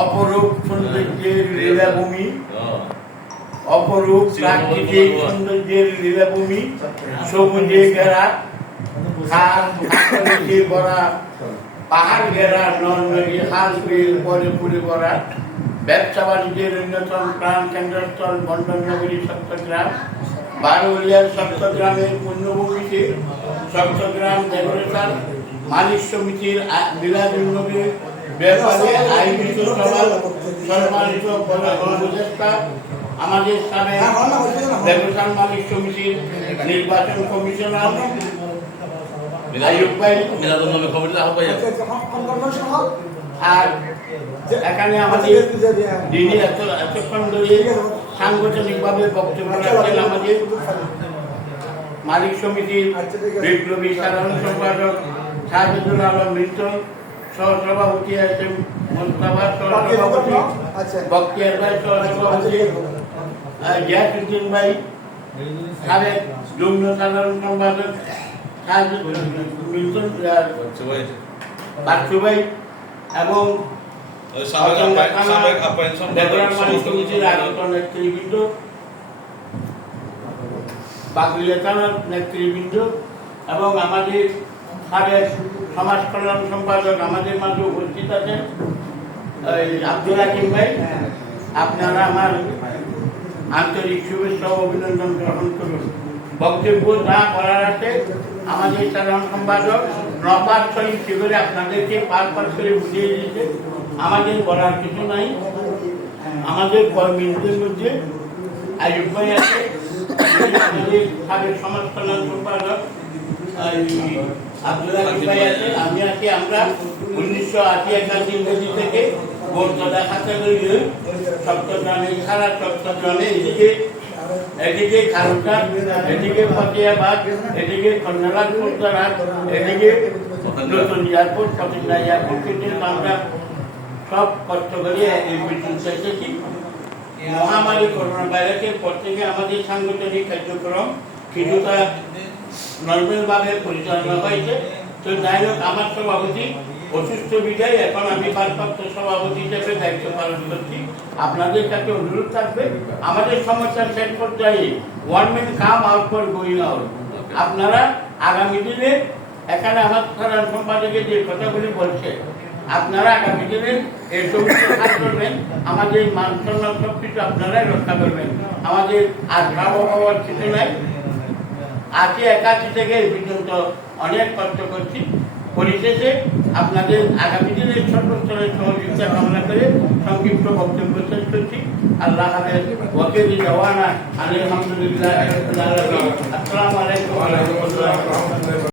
অপরূপ সৌন্দর্যের লীলাভূমি, অপরূপ প্রাকৃতিক সৌন্দর্যের লীলাভূমি, সবুজে ঘেরা, খালে ভরা, পাহাড় ঘেরা, নদী খাল বিল পরে ভরা, ব্যবসা বাণিজ্যের অন্যতম প্রাণ কেন্দ্রস্থল বন্দরনগরী চট্টগ্রাম, বারুলিয়ার চট্টগ্রামের পুণ্যভূমিতে চট্টগ্রাম ডেকোরেশন মালিক সমিতির মিলাদুন্নবীর ব্যাপারে আয়োজিত সভা সম্মানিত উপদেষ্টা আমাদের সাবেক ডেকোরেশন মালিক সমিতির নির্বাচন কমিশনার আইয়ুব ভাই, আর এখানে আমাদের যিনি এতক্ষণ ধরে সাংগঠনিকভাবে বক্তব্য রাখছেন আমাদের মালিক সমিতির বিপ্লবী সাধারণ সম্পাদক শাহজাদুল আলম মিল্টন, সহসভাপতি আছেন মোস্তফা, সহসভাপতি বক্তিয়ার ভাই, সহসভাপতি গিয়াসউদ্দিন ভাই, সাবেক যুগ্ম সাধারণ সম্পাদক শাহজাদুল মিল্টন, বাচ্চু ভাই এবং মালিক সমিতির আগত নেতৃবৃন্দ, বাগুলিয়া থানার নেতৃবৃন্দ এবং আমাদের সাবেক সমাজ কল্যাণ সম্পাদক আমাদের মাঝে উপস্থিত আছেন আব্দুল হাকিম ভাই, আপনারা আমার আন্তরিক শুভেচ্ছা ও অভিনন্দন গ্রহণ করুন। বক্তব্য না করার আছে আমাদের সাধারণ সম্পাদক নবাব শহীদ শিবিরে আপনাদেরকে পার করে বুঝিয়ে দিয়েছে। আমাদের বলার কিছু নাই। আমাদের কর্মীদের মধ্যে আইয়ুব ভাই আছে, আমাদের সাবেক সমাজ কল্যাণ সম্পাদক আব্দুল হাকিম ভাই আছে, আমি আছি। আমরা 1980 ইংরেজি থেকে বর্তলা খাতা করি চট্টগ্রামে, সারা চট্টগ্রামে এদিকে খালঘাট, এদিকে ফতেহাবাদ, এদিকে কন্যালাল পোস্টারহাট, এদিকে নতুন এয়ারপোর্ট, ফতেহাবাদ এয়ারপোর্ট পর্যন্ত আমরা সব কষ্ট করে এই পর্যন্ত এসেছি। মহামারী করোনা ভাইরাসের পর থেকে আমাদের সাংগঠনিক কার্যক্রম কিছুটা নর্মালভাবে পরিচালনা হয়েছে। তো যাই হোক, আমার সভাপতি অসুস্থ বিদায়, এখন আমি ভারপ্রাপ্ত সভাপতি হিসেবে দায়িত্ব পালন করছি। আপনাদের কাছে অনুরোধ থাকবে, আমাদের সমস্যার শেষ পর্যায়ে one man come out for going out. আপনারা আগামী দিনে এখানে আমার সাধারণ সম্পাদকে যে কথাগুলি বলছে, আপনারা আগামী দিনে এই সমস্ত কাজ করবেন, আমাদের মান সম্মান সব কিছু আপনারাই রক্ষা করবেন। আমাদের আর হওয়ার কিছু নাই। 81 থেকে এই পর্যন্ত অনেক কষ্ট করছি। পরিশেষে আপনাদের আগামী দিনের সর্বস্তরের সহযোগিতা কামনা করে সংক্ষিপ্ত বক্তব্য শেষ করছি। আল্লাহ হাফেজ। ওয়াকিল জাওয়ানা আলহামদুলিল্লাহ। আসসালামু আলাইকুম ওয়া রাহমাতুল্লাহ।